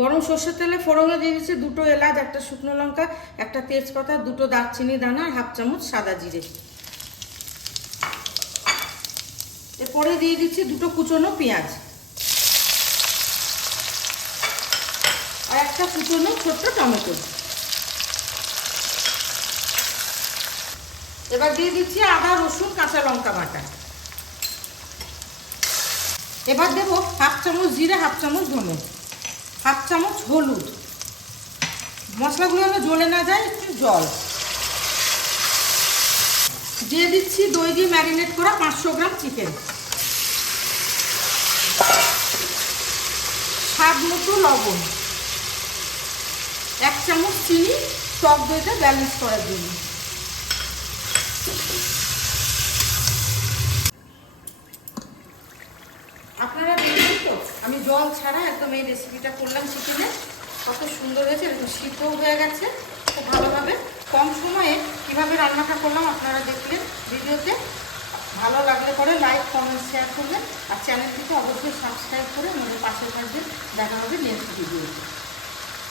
গরম সর্ষের তেলে ফোড়নে দিয়ে দিচ্ছি দুটো এলাচ, একটা শুকনো লঙ্কা, একটা তেজপাতা, দুটো দারচিনি দানা আর হাফ চামচ সাদা জিরে। এরপরে দিয়ে দিচ্ছি দুটো কুচনো পেঁয়াজ। আর একটা কুচনো ছোট্ট টমেটো। এবার দিয়ে দিচ্ছি আদা, রসুন, কাঁচা লঙ্কা বাটা। এবার দেবো হাফ চামচ জিরে, হাফ চামচ ধনে। হাফ চামচ হলুদ। মশলাগুলো যেন জ্বলে না যায়, একটু জল। দিয়ে দিচ্ছি দই দিয়ে ম্যারিনেট করা পাঁচশো গ্রাম চিকেন। স্বাদ মতো লবণ। এক চামচ চিনি, টক দইটা ব্যালেন্স করার জন্য। আপনারা আমি জল ছাড়া একদম এই রেসিপিটা করলাম চিকেনের কত সুন্দর হয়েছে, এরকম শীতও হয়ে গেছে, খুব ভালোভাবে। কম সময়ে কীভাবে রান্নাটা করলাম আপনারা দেখলেন ভিডিওতে। ভালো লাগলে পরে লাইক কমেন্ট শেয়ার করবেন। আর চ্যানেলটিকে অবশ্যই সাবস্ক্রাইব করে আমাদের পাশে দেখা হবে নেক্সট ভিডিওতে